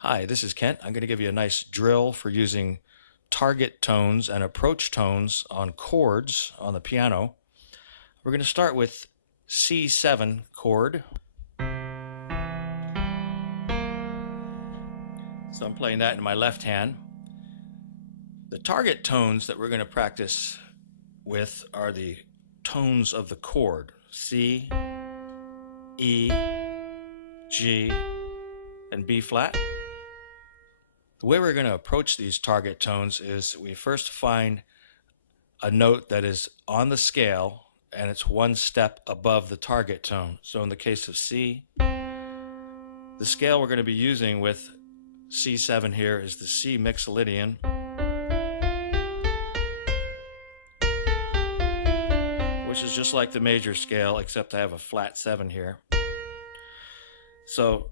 Hi, this is Kent. I'm going to give you a nice drill for using target tones and approach tones on chords on the piano. We're going to start with C7 chord. So I'm playing that in my left hand. The target tones that we're going to practice with are the tones of the chord: C, E, G, and B flat. The way we're going to approach these target tones is we first find a note that is on the scale and it's one step above the target tone. So in the case of C, the scale we're going to be using with C7 here is the C mixolydian, which is just like the major scale except I have a flat 7 here. So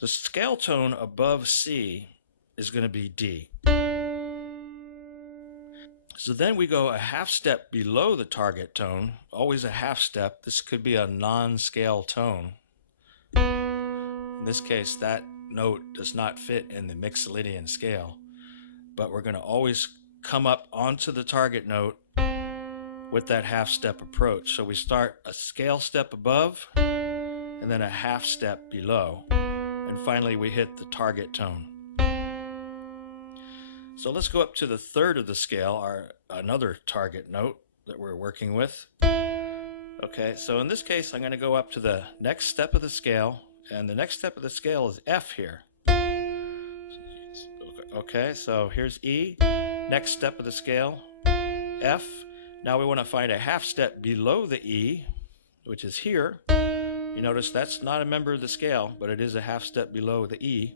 the scale tone above C is going to be D. So then we go a half step below the target tone, always a half step. This could be a non-scale tone. In this case, that note does not fit in the mixolydian scale, but we're going to always come up onto the target note with that half step approach. So we start a scale step above and then a half step below, and finally we hit the target tone. So let's go up to the third of the scale, another target note that we're working with. Okay, so in this case I'm going to go up to the next step of the scale, and the next step of the scale is F here. Okay, so here's E, next step of the scale, F. Now we want to find a half step below the E, which is here. You notice that's not a member of the scale, but it is a half step below the E.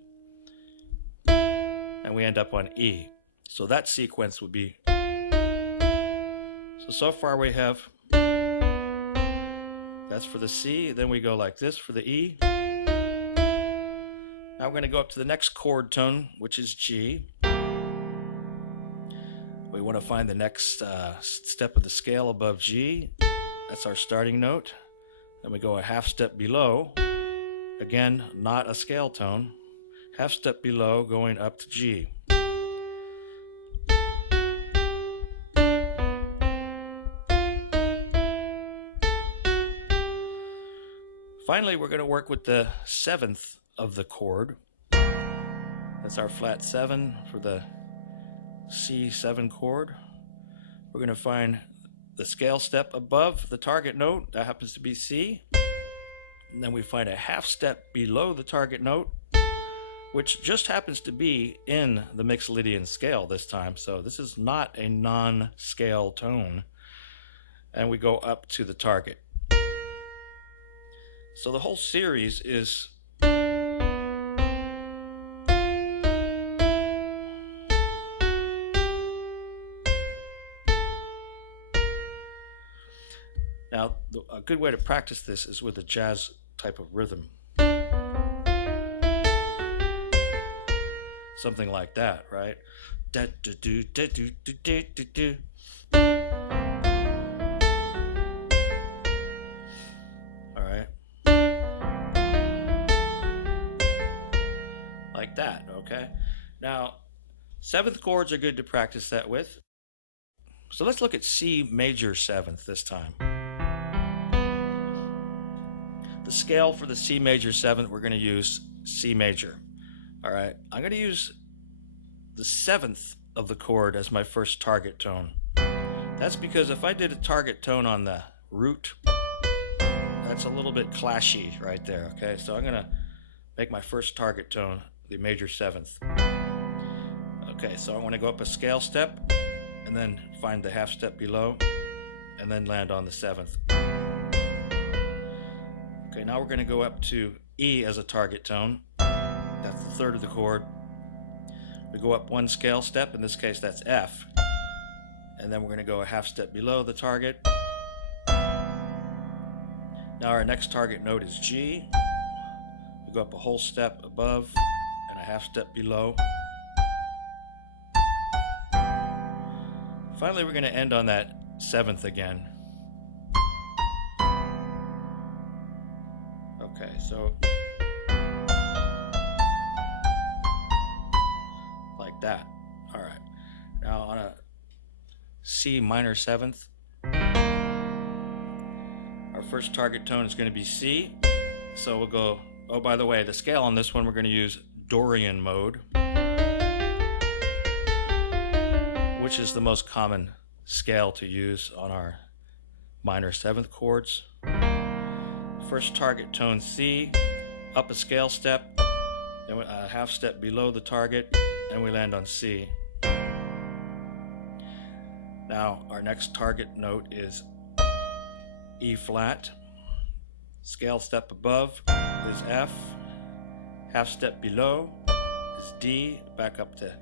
And we end up on E. So that sequence would be, so far we have, that's for the C, then we go like this for the E. Now we're going to go up to the next chord tone, which is G. We want to find the next step of the scale above G. That's our starting note. Then we go a half step below, again not a scale tone, half step below going up to G. Finally, we're going to work with the seventh of the chord. That's our flat 7 for the C7 chord. We're going to find the scale step above the target note. That happens to be C. And then we find a half step below the target note, which just happens to be in the mixolydian scale this time. So this is not a non-scale tone. And we go up to the target. So the whole series is now a good way to practice this is with a jazz type of rhythm. Something like that, right? Da do do da do do do do do. Like that, okay? Now, seventh chords are good to practice that with. So let's look at C major 7th this time. The scale for the C major 7th, we're going to use C major. All right, I'm going to use the 7th of the chord as my first target tone. That's because if I did a target tone on the root, that's a little bit clashy right there, okay? So I'm going to make my first target tone the major 7th. Okay, so I want to go up a scale step and then find the half step below and then land on the 7th. Okay, now we're going to go up to E as a target tone. That's the third of the chord. We go up one scale step, in this case that's F, and then we're going to go a half step below the target. Now our next target note is G. We go up a whole step above and a half step below. Finally, we're going to end on that 7th again. Okay, so C minor seventh. Our first target tone is going to be C. So we'll go, oh, by the way, the scale on this one, we're going to use Dorian mode, which is the most common scale to use on our minor seventh chords. First target tone C, up a scale step, then a half step below the target, and we land on C. Now our next target note is E flat. Scale step above is F, half step below is D, back up to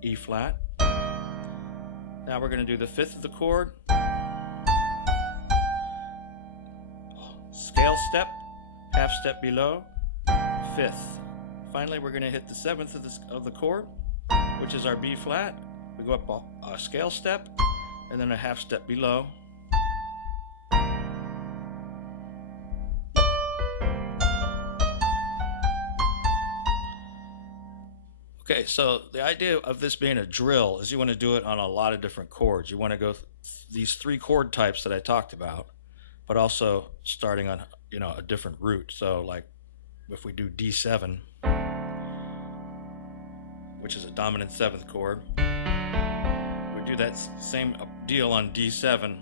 E flat. Now we're going to do the fifth of the chord. Scale step, half step below, fifth. Finally, we're going to hit the seventh of the chord, which is our B flat. We go up a scale step and then a half step below. Okay, so the idea of this being a drill is you want to do it on a lot of different chords. You want to go these three chord types that I talked about, but also starting on, a different root. So like if we do D7, which is a dominant seventh chord, we do that same deal on D7.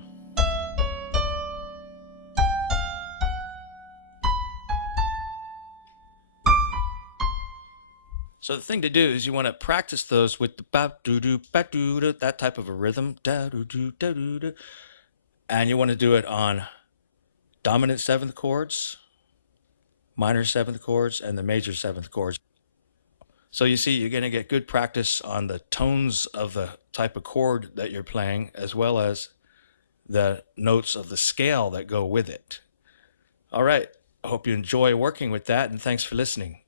So the thing to do is you want to practice those with the ba-doo-doo, ba-doo-doo, that type of a rhythm, da-doo-doo, da-doo-doo. And you want to do it on dominant seventh chords, minor seventh chords, and the major seventh chords. So you see, you're going to get good practice on the tones of the type of chord that you're playing, as well as the notes of the scale that go with it. All right, I hope you enjoy working with that, and thanks for listening.